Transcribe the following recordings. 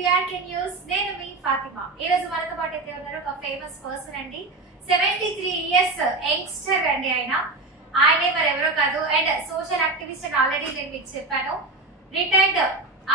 PRK news. నేను మీ ఫాతిమా. ఈ రోజు మనతో పాటు అయితే ఉన్నారు ఒక ఫేమస్ పర్సన్ అండి. 73 ఇయర్స్ యంగ్స్టర్ అండి ఆయనే మరెవరో కాదు. అండ్ సోషల్ యాక్టివిస్ట్ అని ఆల్రెడీ నేను మీకు చెప్పాను. Retired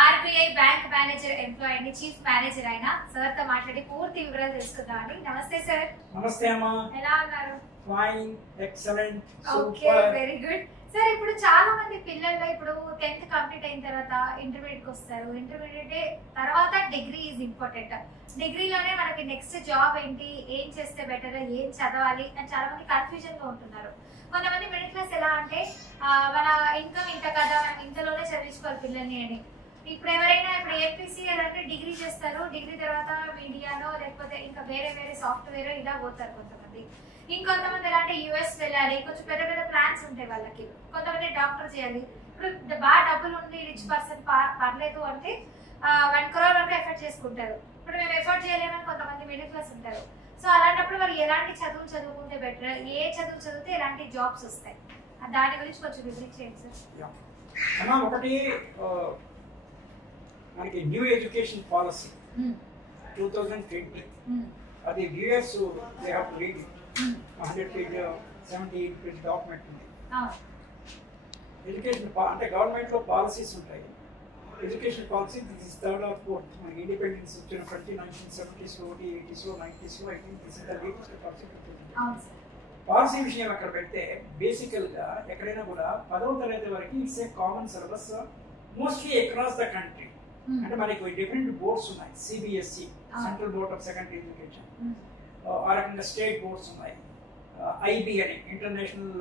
RBI bank manager employee అండి, చీఫ్ మేనేజర్ ఆయన. సార్ తో మాట్లాడి పూర్తి వివరాలు తెలుసుకుందాం అండి. నమస్తే సార్. నమస్తే అమ్మా. ఎలా ఉన్నారు? Fine, excellent, okay, very good sir. ఇప్పుడు చాలా మంది పిల్లలు ఇప్పుడు 10th కంప్లీట్ అయిన తర్వాత ఇంటర్మీడియట్ కి వస్తారు. ఇంటర్మీడియట్ తర్వాత డిగ్రీ ఈజ్ ఇంపార్టెంట్. డిగ్రీలోనే మనకి నెక్స్ట్ జాబ్ ఏంటి, ఏం చేస్తే బెటర్, ఏం చదవాలి అని చాలా మంది కన్ఫ్యూజన్ గా ఉంటున్నారు. కొంతమంది మిడిల్ క్లాస్ ఎలా అంటే మన ఇన్కమ్ ఇంత కదా, మనం ఇంతలోనే చదివించుకోవాలి పిల్లల్ని అని. ఇప్పుడు ఎవరైనా ఇప్పుడు ఏపీసీ అంటే డిగ్రీ చేస్తారు, డిగ్రీ తర్వాత మీడియాలో లేకపోతే ఇంకా వేరే వేరే సాఫ్ట్వేర్ ఇలా పోతారు కొంతమంది. ఇంకొంతమంది ఎలా అంటే యూఎస్ వెళ్ళాలి, కొంచెం పెద్ద పెద్ద ప్లాన్స్ ఉంటాయి వాళ్ళకి. కొంతమంది డాక్టర్ చేయాలి. ఇప్పుడు బాగా డబ్బులు ఉంది, రిచ్ పర్సన్ పర్లేదు అంటే 1 crore వరకు ఎఫర్ట్ చేసుకుంటారు. ఇప్పుడు మేము ఎఫర్ట్ చేయలేమని కొంతమంది మిడిల్ క్లాస్ ఉంటారు. సో అలాంటప్పుడు వాళ్ళు ఎలాంటి చదువులు చదువుకుంటే బెటర్, ఏ చదువు చదివితే ఎలాంటి జాబ్స్ వస్తాయి, దాని గురించి కొంచెం వివరించేయండి సార్. ఒకటి మనకి న్యూ ఎడ్యుకేషన్ పాలసీ 2020 అది viewers they have to read 100 page 78 page document ఉంది. ఎడ్యుకేషన్ అంటే గవర్నమెంట్ లో పాలసీస్ ఉంటాయి. Education policy this is third or fourth. మనకి ఇండిపెండెన్స్ వచ్చినప్పటి 1970s 80s 90s I think this is the latest policy. Policy విషయం అక్కడ పెడితే బేసికల్ గా ఎక్కడైనా కూడా 10వ తరగతి వరకు it's a common syllabus mostly across the country. అంటే మనకి డిఫరెంట్ బోర్డ్స్ ఉన్నాయి. CBSE, central board of secondary education, ఆ రకంగా స్టేట్ బోర్డ్స్ ఉన్నాయి. ఐబి అని ఇంటర్నేషనల్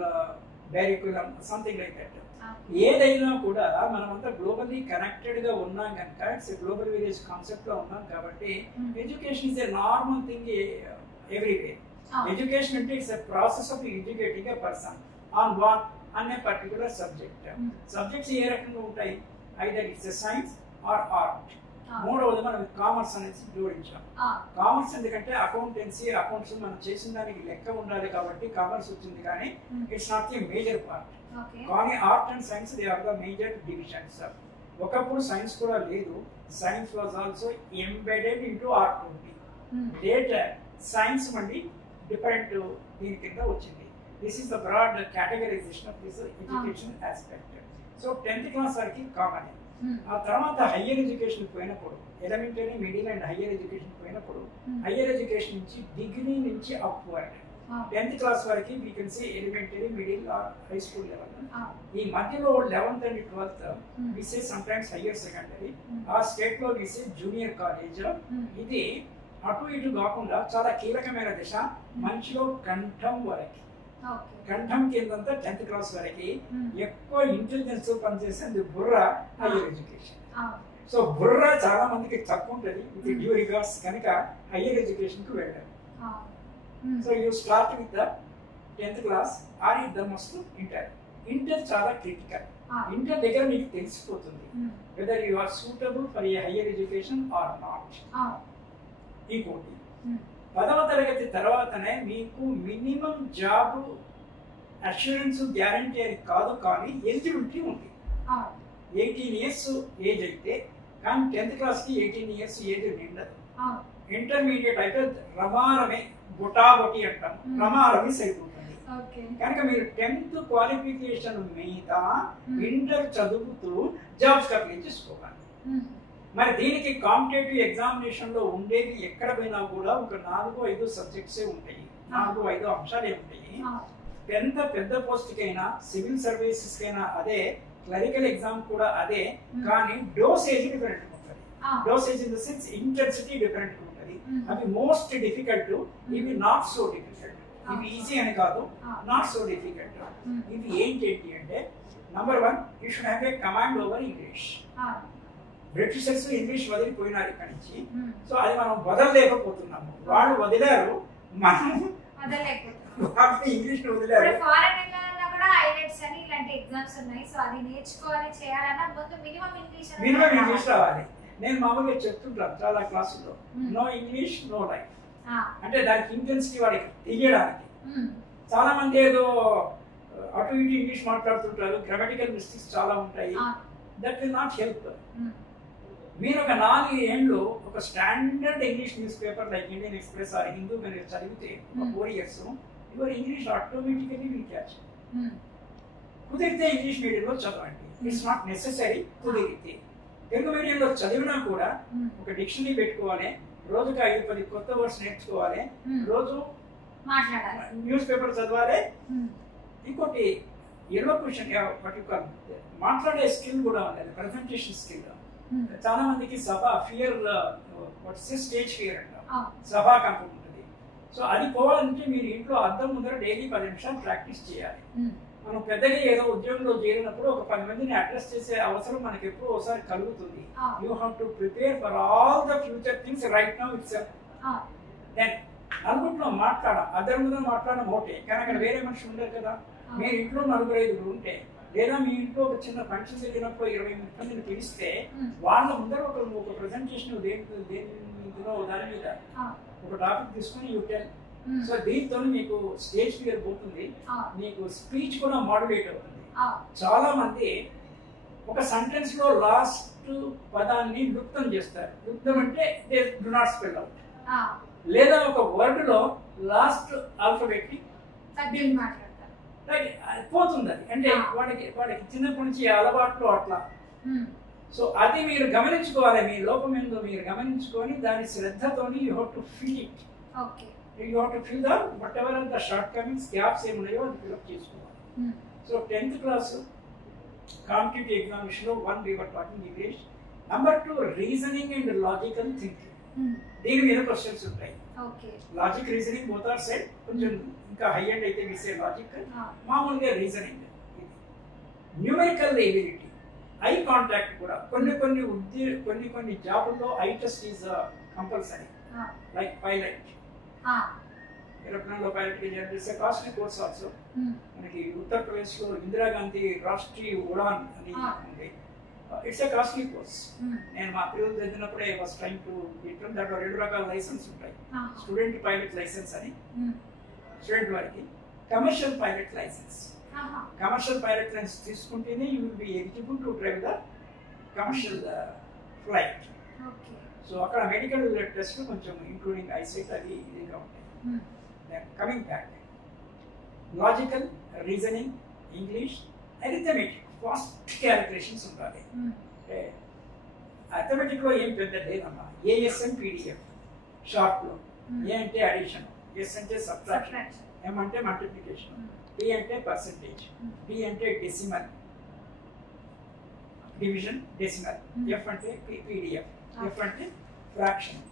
బ్యారిక్యులం సంథింగ్ లైక్ దట్. ఏదైనా కూడా మనమంతా గ్లోబల్లీ కనెక్టెడ్ గా ఉన్నాం కనుక ఇట్స్ గ్లోబల్ విలేజ్ కాన్సెప్ట్ లో ఉన్నాం కాబట్టి education is a normal thing every way. Education అంటే it's a process of educating a person on what అనే పర్టికులర్ సబ్జెక్ట్. సబ్జెక్ట్స్ ఏ రకంగా ఉంటాయి, either it's a science or art. మూడవది మనం కామర్స్ అనేది జోడించాం. కామర్స్ ఎందుకంటే అకౌంటెన్సీ, అకౌంట్స్ మనం చేసిన దానికి లెక్క ఉండాలి కాబట్టి కామర్స్ వచ్చింది. కానీ it's not the major part. కానీ art and science they are the major divisions. ఒకప్పుడు సైన్స్ కూడా లేదు. Science was also embedded into art only. Later science మళ్ళీ డిఫరెంట్ దీని కింద వచ్చింది. This is the broad categorization of this education aspect. So 10th class వరకు common. ఆ తర్వాత హయ్యర్ ఎడ్యుకేషన్ పోయినప్పుడు, elementary, middle and higher education పోయినప్పుడు హయ్యర్ ఎడ్యుకేషన్ నుంచి డిగ్రీ నుంచి అప్వర్డ్ 10th క్లాస్ వరకు we can say elementary, middle or high school level. ఈ మధ్యలో 11th and 12th we say sometimes higher secondary, ఆ state లో వి సే junior college. ఇది అటు ఇటు కాకుండా చాలా కీలకమైన దశ. మనిషిలో కంఠం వరకు, కంఠం కిందంతా 10th క్లాస్ వరకు ఎక్కువ ఇంటెలిజెన్స్ పనిచేసేది బుర్ర హయ్యర్ ఎడ్యుకేషన్. సో బుర్ర చాలా మందికి తక్కువ ఉంటుంది. ఇది డ్యూ రిగార్డ్స్ కనుక హయ్యర్ ఎడ్యుకేషన్ కు వెళ్ళారు. So you start with the 10th class or it the must inter. Inter చాలా క్రిటికల్. ఇంటర్ దగ్గర మీకు తెలిసిపోతుంది whether you are suitable for a higher education or not. ఇంకోటి 10వ తరగతి తర్వాతనే మీకు మినిమం జాబ్ అష్యూరెన్స్ గ్యారంటీ అని కాదు, కానీ ఎలిజిబిలిటీ ఉంది. 18 years ఏజ్ అయితే, కానీ 10th క్లాస్కి 18 years ఏజ్ నిండదు. ఇంటర్మీడియట్ అయితే రమారమే బొటాబొటి అంటాం, రమారమే సరిపోతుంది. కనుక మీరు 10th క్వాలిఫికేషన్ మీద ఇంటర్ చదువుతూ జాబ్స్ అప్లై చేసుకోవాలి. మరి దీనికి కాంపిటేటివ్ ఎగ్జామినేషన్ లో ఉండేది ఎక్కడ పోయినా కూడా ఒక 4-5 సబ్జెక్ట్సే ఉంటాయి, 4-5 అంశాలే ఉంటాయి. పెద్ద పోస్ట్ కైనా, సివిల్ సర్వీసెస్ కైనా అదే, క్లరికల్ ఎగ్జామ్ కూడా అదే. కానీ డోసేజ్ డిఫరెంట్ ఉంటుంది. Dosage in the sense intensity different ఉంటుంది. అవి మోస్ట్ డిఫికల్ట్, ఇవి నాట్ సో డిఫికల్ట్. ఇవి ఈజీ అని కాదు, నాట్ సో డిఫికల్ట్. ఇవి ఏంటి అంటే, number 1 you should have a command over English. Britishers English వదిలిపోయినారు ఇక్కడి నుంచి. సో అది మనం వదలలేకపోతున్నాము. వాళ్ళు వదిలారు, మనం ఇంగ్లీష్ వదిలారు. మినిమం ఇంగ్లీష్ రావాలి. నేను మామూలుగా చెప్తుంటాను చాలా క్లాసుల్లో, నో ఇంగ్లీష్ నో లైఫ్. అంటే దానికి ఇంటెన్సిటీ వాడికి తెలియడానికి. చాలా మంది ఏదో అటు ఇటు ఇంగ్లీష్ మాట్లాడుతుంటారు, గ్రామటికల్ మిస్టేక్స్ చాలా ఉంటాయి. That will not help. మీరు ఒక 4 ఏళ్ళు ఒక standard English news paper like Indian Express or Hindu మీరు చదివితే 4 years your English automatically will catch. కుదిరితే ఇంగ్లీష్ మీడియంలో చదవండి. It's not necessary. కుదిరితే తెలుగు మీడియంలో చదివినా కూడా ఒక డిక్షనరీ పెట్టుకోవాలి, రోజుకి 5-10 కొత్త వర్డ్స్ నేర్చుకోవాలి, రోజు న్యూస్ పేపర్ చదవాలి. ఇంకోటి ఎలోక్యూషన్ మాట్లాడే స్కిల్ కూడా ఉండాలి, ప్రజెంటేషన్ స్కిల్. చాలా మందికి సభ ఫియర్, స్టేజ్ ఫియర్ అంట, సభా కంపం ఉంటుంది. సో అది పోవాలంటే మీరు ఇంట్లో అద్దం ముందర డైలీ 10 నిమిషాలు ప్రాక్టీస్ చేయాలి. మనం పెద్దగా ఏదో ఉద్యోగంలో చేరినప్పుడు ఒక 10 మందిని అడ్రస్ చేసే అవసరం మనకి ఎప్పుడో ఒకసారి కలుగుతుంది. You have to prepare for all the future things right now it's. Then నలుగురిలో అద్దం ముందర మాట్లాడడం ఓకే, కానీ అక్కడ వేరే మనిషి ఉండరు కదా. మీరు ఇంట్లో 4-5 ఉంటే, లేదా మీ ఇంట్లో ఒక చిన్న ఫంక్షన్ జరిగినప్పుడు 20 మందిని పిలిస్తే వాళ్ళ ముందర ఒక ప్రెజెంటేషన్ దాని మీద ఒక టాపిక్ తీసుకుని యూ టెల్. సో దీంతో మీకు స్టేజ్ ఫియర్ పోతుంది, మీకు స్పీచ్ కూడా మాడ్యులేట్ అవుతుంది. చాలా మంది ఒక సెంటెన్స్ లో లాస్ట్ పదాన్ని లుప్తం చేస్తారు. లుప్తం అంటే they do not spell out. లేదా ఒక వర్డ్ లో లాస్ట్ ఆల్ఫాబెట్ ని పోతుంది. అది అంటే వాడికి చిన్నప్పటి నుంచి అలవాట్లు అట్లా. సో అది మీరు గమనించుకోవాలి, మీ లోపం ఏందో మీరు గమనించుకొని దాని శ్రద్ధతోని you have to fill it. You have to fill the whatever the shortcomings, gaps ఏమున్నాయో అది ఫిల్అప్ చేసుకోవాలి. So 10th class competitive examination లో 1 we were talking English. Number 2 reasoning and logical thinking. దీని మీద questions ఉంటాయి. Logic reasoning both are set. కొంచెం ఇంకా high and అయితే మిస్ లాజిక్, మామూలుగా reasoning. Numerical ability, eye contact కూడా కొన్ని జాబుల్లో I test is compulsory. Like pilot, aeroplane లో పైలట్ చేసే కాస్ట్లీ కోర్స్ ఆల్సో. మనకి ఉత్తరప్రదేశ్ లో ఇందిరాగాంధీ రాష్ట్రీయ ఉడాన్ అని ఉంది. It's a costly course. నేను మా పిల్లలు చదివినప్పుడే ఫస్ట్ టైం టు దాంట్లో 2 రకాల లైసెన్స్ ఉంటాయి. స్టూడెంట్ పైలట్ లైసెన్స్ అని స్టూడెంట్ వారికి, commercial pilot licence. Commercial pilot licence తీసుకుంటేనే you will be eligible to drive the commercial flight. So అక్కడ మెడికల్ టెస్ట్ కొంచెం ఇంక్లూడింగ్ ఐసైట్ అది ఇదిగా ఉంటాయి. Coming back, logical, reasoning, English, arithmetic, fast calculations ఉండాలి. Arithmetic లో ఏం పెద్ద లేదమ్మా. ఏఎస్ఎం పీడిఎఫ్ షార్ట్ లో. ఏ అంటే అడిషన్, ఎస్ అంటే సబ్ట్రాక్షన్, ఎం అంటే మల్టిప్లికేషన్, పి అంటే పర్సెంటేజ్, డి అంటే డెసిమల్ డివిజన్ డెసిమల్, ఎఫ్ అంటే పీడిఎఫ్, ఎఫ్ అంటే ఫ్రాక్షన్.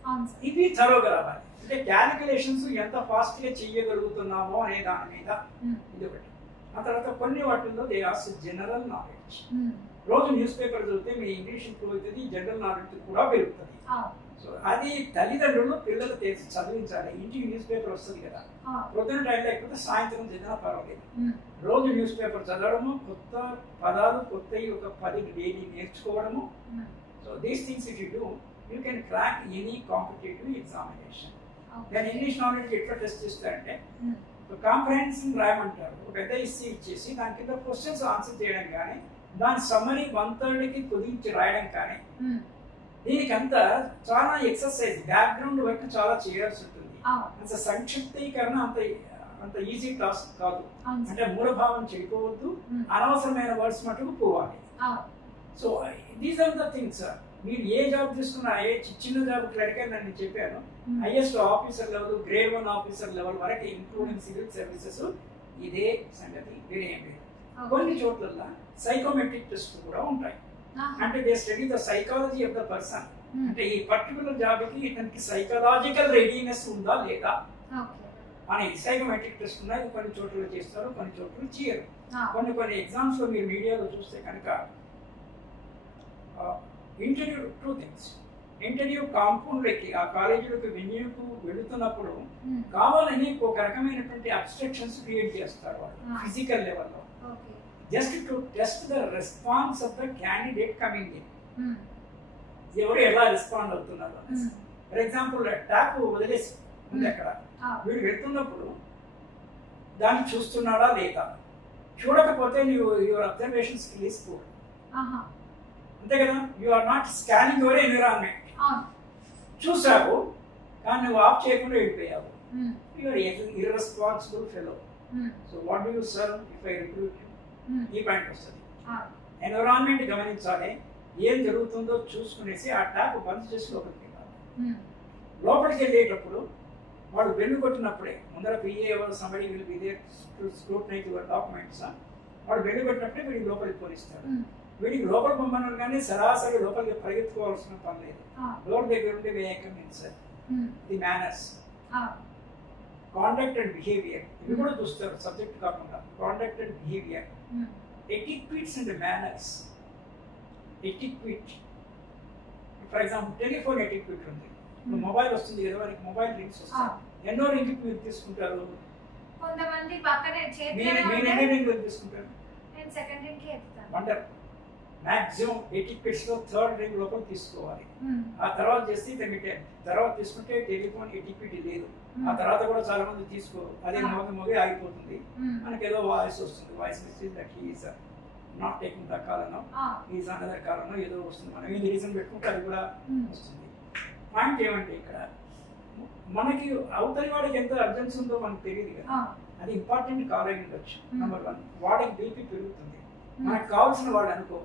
ఇవి చదవగలవాలి. అంటే క్యాలిక్యులేషన్స్ ఎంత ఫాస్ట్ గా చెయ్యగలుగుతున్నామో అనే దాని మీద ఇది ఒకటి. ఆ తర్వాత కొన్ని వాటిల్లో దే ఆర్ జనరల్ నాలెడ్జ్. రోజు న్యూస్ పేపర్ చదివితే మీ ఇంగ్లీష్ ఇంప్రూవ్ అవుతుంది, జనరల్ నాలెడ్జ్ కూడా పెరుగుతుంది. సో అది తల్లిదండ్రులు పిల్లలు తెలిసి చదివించాలి. ఇంటికి న్యూస్ పేపర్ వస్తుంది కదా, పొద్దున టైం లేకపోతే సాయంత్రం చదివినా పర్వాలేదు. రోజు న్యూస్ పేపర్ చదవడము, కొత్త పదాలు కొత్తవి ఒక 10 డైలీ నేర్చుకోవడము. So these things if you do you can crack any competitive examination. దాని ఇంగ్లీష్ నాలెడ్జ్ ఎట్లా టెస్ట్ చేస్తారంటే, కాంప్రహెన్షన్ రాయమంటారు, ఒక పెద్ద ఇచ్చేసి దాని కింద క్వశ్చన్స్ ఆన్సర్ చేయడం కానీ, దాని సమ్మరీ 1/3కి కుదించి రాయడం కానీ, దీనికి అంతా చాలా ఎక్సర్సైజ్, బ్యాక్గ్రౌండ్ వర్క్ చాలా చేయాల్సి ఉంటుంది. అంత సంక్షిప్తీకరణ అంత ఈజీ టాస్క్ కాదు. అంటే మూఢభావం చెడిపోవద్దు, అనవసరమైన వర్డ్స్ మటుకు పోవాలి. So these are the things. మీరు ఏ జాబ్ తీసుకున్నా, ఏ చిన్న జాబ్ క్లరికల్ నేను చెప్పాను, highest officer level, grade 1 officer level వరకు ఇంక్లూడింగ్ సివిల్ సర్వీసెస్ ఇదే సంగతి, వేరే ఏం లేదు. కొన్ని చోట్ల సైకోమెట్రిక్ టెస్ట్ కూడా ఉంటాయి. అంటే they study the psychology of the person. అంటే ఈ పర్టికులర్ జాబ్ కి ఇతనికి సైకలాజికల్ రెడీనెస్ ఉందా లేదా అని సైకోమెట్రిక్ టెస్ట్ ఉన్నాయి. కొన్ని చోట్ల చేస్తారు, కొన్ని చోట్ల చేయరు. కొన్ని ఎగ్జామ్స్ లో మీరు మీడియాలో చూస్తే కనుక ఇంటర్వ్యూ 2 things. ఇంటర్వ్యూ కాంపౌండ్లకి, ఆ కాలేజీలోకి వెన్యూకు వెళుతున్నప్పుడు కావాలని ఒక రకమైనటువంటి అబ్స్ట్రక్షన్స్ క్రియేట్ చేస్తారు వాళ్ళు ఫిజికల్ లెవెల్లో, just to test the response of the candidate coming in. ఎవరు ఎలా రెస్పాండ్ అవుతున్నారు. ఫర్ ఎగ్జాంపుల్ ట్యాప్ వదిలేసి ఉంది అక్కడ, వీడు వెళ్తున్నప్పుడు దాన్ని చూస్తున్నాడా లేదా, చూడకపోతే your observation skill is poor. అంతే కదా. You are not scanning your environment. చూసావు కానీ నువ్వు ఆఫ్ చేయకుండా వెళ్ళిపోయావు. Your irresponsible fellow. So what do you serve if I recruit you? ఈ పాయింట్ వస్తుంది. ఎన్విరాన్మెంట్ గమనించాలి, ఏం జరుగుతుందో చూసుకునేసి ఆ ట్యాప్ బంద్ చేసి లోపలికి వెళ్ళాలి. లోపలికి వెళ్ళేటప్పుడు వాడు బెన్ను కొట్టినప్పుడే ముందర పిఏ ఎవరు somebody will be there to scrutinize your documents. వాడు బెన్ను కొట్టినప్పుడే వీడికి లోపలికి పోలిస్తాడు. వీడికి లోపలికి పంపన్నారు కానీ సరాసరి లోపలికి పరిగెత్తుకోవాల్సిన పని లేదు. డోర్ దగ్గర ఉంటే వేయకం sir the manners, conduct and behaviour ఇవి కూడా చూస్తారు సబ్జెక్ట్ కాకుండా. Conduct and behaviour, etiquettes and manners. Etiquette for example telephone etiquette ఉంది. మొబైల్ వస్తుంది కదా, వారికి మొబైల్ రింగ్స్ వస్తాయి. ఎన్నో రింగ్ మీరు తీసుకుంటారు? కొంతమంది పక్కనే తీసుకుంటారు. నేను సెకండ్ రింగ్ కి ఎత్తుతాను. వండర్. మాక్సిమం ఎటిక్విట్స్ లో థర్డ్ రింగ్ లోపల తీసుకోవాలి. ఆ తర్వాత చేస్తే తర్వాత తీసుకుంటే టెలిఫోన్ ఎటిక్విట్ లేదు. ఆ తర్వాత కూడా చాలా మంది తీసుకోరు, అదే మొగే ఆగిపోతుంది. మనకి ఏదో వాయిస్ వస్తుంది, voice message that he is not taking the call, is another call ఏదో వస్తుంది. మనం ఏది రీజన్ పెట్టుకుంటే అది కూడా వస్తుంది. పాయింట్ ఏమంటే ఇక్కడ మనకి అవతలి వాడికి ఎంత అర్జెన్సీ ఉందో మనకు తెలియదు కదా, అది ఇంపార్టెంట్ కాల్ అయి ఉండొచ్చు. నెంబర్ 1 వాడికి బీపీ పెరుగుతుంది. మనకు కావాల్సిన వాడు అనుకో,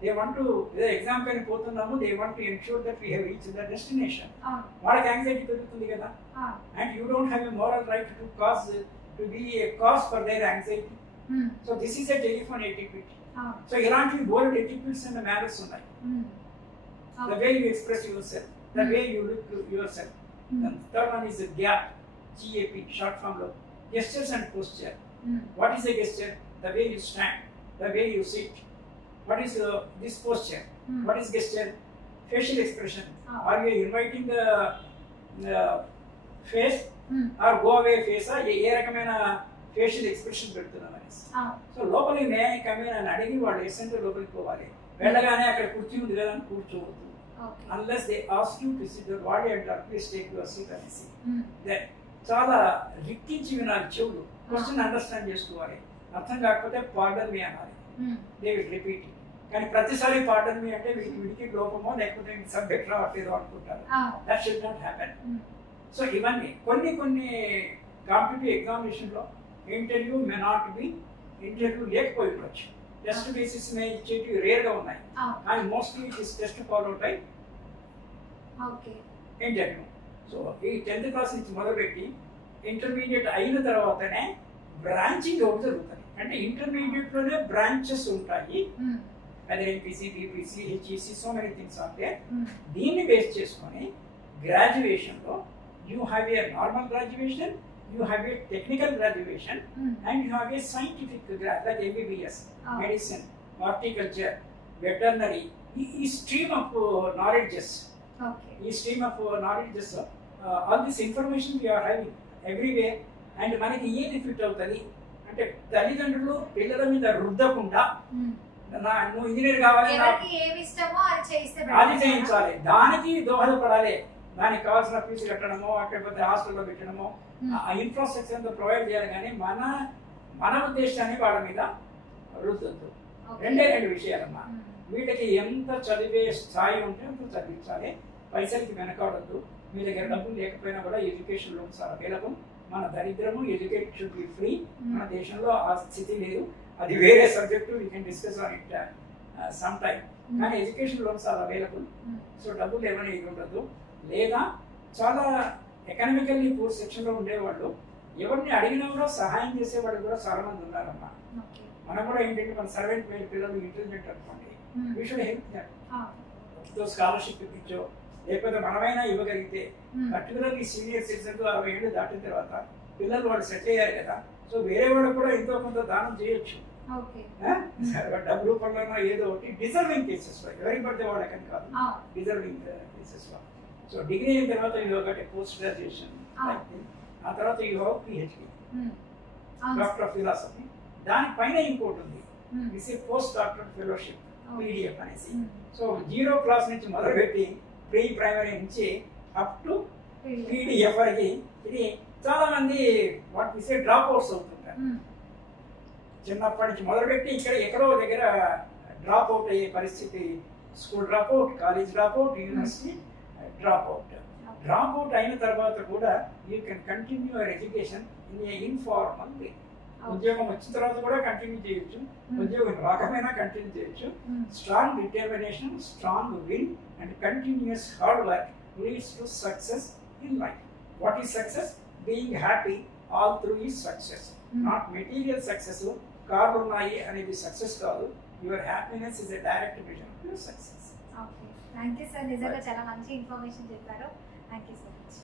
దే వాంట్ టు ఏదో ఎగ్జామ్ పైన పోతున్నాము, they want to ensure that we have reached the destination. వాళ్ళకి యాంగ్జైటీ పెరుగుతుంది కదా, and you don't have a moral right to be a cause for their anxiety. So this is a telephone etiquette. So ఇలాంటివి బోల్డ్ etiquettes and manners ఉన్నాయి. The way you express yourself, the way you look yourself. The third one is GAP, GAP, short form lo. Gestures and posture. What is a gesture? The way you stand, the way you sit. What is this posture? What is gesture? Facial expression. Are you inviting the face or go away face? ఏ రకమైన facial expression పెడుతున్నాం అనేసి. So లోపలికి మే కమీన్ అని అడిగి వాళ్ళు Accent లోపలికి పోవాలి. వెళ్ళగానే అక్కడ కుర్చీ ఉంది కదా అని కూర్చోవద్దు. Unless they ask you to sit your body and please take your seat అనేసి. చాలా రిక్కించి వినాలి చెవులు. క్వశ్చన్ అండర్స్టాండ్ చేసుకోవాలి. అర్థం కాకపోతే పార్డన్ మీ అనాలి. They will repeat. కానీ ప్రతిసారి పార్డన్ మీ అంటే వీడికి లోపమో లేకపోతే సబ్జెక్ట్ రావట్లేదు అనుకుంటారు. That should not happen. So ఇవన్నీ కొన్ని కాంపిటేటివ్ ఎగ్జామినేషన్ లో interview may not be interview లేకపోయి ఉండొచ్చు. టెస్ట్ బేసిస్ మీద ఇచ్చేటివి రేర్ గా ఉన్నాయి, కానీ mostly it is test followed by interview. So ఈ 10th క్లాస్ నుంచి మొదలుపెట్టి ఇంటర్మీడియట్ అయిన తర్వాతనే బ్రాంచింగ్ ఒకటి జరుగుతుంది. అంటే ఇంటర్మీడియట్ లోనే బ్రాంచెస్ ఉంటాయి. అదే MPC, BPC, HEC, so many things అంటే దీన్ని బేస్ చేసుకొని గ్రాడ్యుయేషన్ లో you have a normal graduation, you have a technical graduation, and you have a scientific graduation like MBBS, medicine, horticulture, veterinary. This stream of knowledges. This stream of knowledges, all this information we are having everywhere. And మనకి ఏది fit అవుతుంది అంటే తల్లిదండ్రులు పిల్లల మీద రుద్దకుండా నువ్వు engineer కావాలి అది చేయించాలి, దానికి దోహదపడాలి. దానికి కావాల్సిన ఫీజు కట్టడమో అక్కడ హాస్టల్లో పెట్టడమో ఆ ఇన్ఫ్రాస్ట్రక్చర్ ప్రొవైడ్ చేయాలి. కానీ మన ఉద్దేశాన్ని వాళ్ళ మీద రుద్దొద్దు. రెండు విషయాలమ్మా. వీళ్ళకి ఎంత చదివే స్థాయి ఉంటే అంత చదివించాలి. పైసలకి వెనకాడద్దు. మీ దగ్గర డబ్బులు లేకపోయినా కూడా ఎడ్యుకేషన్ లోన్స్ ఆర్ అవైలబుల్. మన దరిద్రము ఎడ్యుకేషన్ షుడ్ బి ఫ్రీ. మన దేశంలో ఆ స్థితి లేదు. అది వేరే subject, we can discuss on it some time. కానీ education loans are available. So డబ్బులు ఏమైనా ఇది ఉండదు. లేదా చాలా ఎకనామికల్లీ పూర్ సెక్షన్ లో ఉండేవాళ్ళు ఎవరిని అడిగినా కూడా సహాయం చేసేవాళ్ళు కూడా చాలా మంది ఉన్నారమ్మా. మనం కూడా ఏంటంటే మన సర్వెంట్ పిల్లలు ఇంటెలిజెంట్ అనుకోండి, we should help them. Scholarship ఇప్పించో లేకపోతే మనమైనా ఇవ్వగలిగితే, పర్టికులర్లీ సీనియర్ సిటిజన్ 60 ఏళ్ళు దాటిన తర్వాత పిల్లలు వాళ్ళు సెట్ అయ్యారు కదా, సో వేరే వాళ్ళు కూడా ఎంతో కొంత దానం చేయొచ్చు. డబ్బు రూపంలో ఏదో ఒకటి డిజర్వింగ్ కేసెస్ లో, ఎవరికి పడితే వాళ్ళకని కాదు, డిజర్వింగ్ కేసెస్ లో. సో డిగ్రీ అయిన తర్వాత you have got a post graduation, ఆ తర్వాత you have PhD, doctor of philosophy. దానిపైన ఇంకోటి ఉంది, this a post doctor fellowship, PDF అనేసి. సో 0 క్లాస్ నుంచి మొదలుపెట్టి ప్రీ ప్రైమరీ నుంచి అప్ టు పీడిఎఫ్ వరకు ఇది చాలా మంది what we say drop outs అవుతుంటారు. చిన్నప్పటి నుంచి మొదలుపెట్టి ఇక్కడ ఎక్కడో దగ్గర డ్రాప్ అవుట్ అయ్యే పరిస్థితి school drop out, college drop out, university drop out. Drop out అయిన తర్వాత కూడా you can continue your education in a informal way. ఉద్యోగం వచ్చిన తర్వాత కూడా కంటిన్యూ చేయొచ్చు, ఉద్యోగం రాకపోయినా కంటిన్యూ చేయొచ్చు. Strong determination, strong will and continuous hard work leads to success in life. What is success? Being happy all through is success. Not material success, కార్లు ఉన్నాయి అనేది సక్సెస్ కాదు. Your happiness is a direct vision to success. Okay, thank you sir. నిజంగా చాలా మంచి information చెప్పారు. Thank you sir.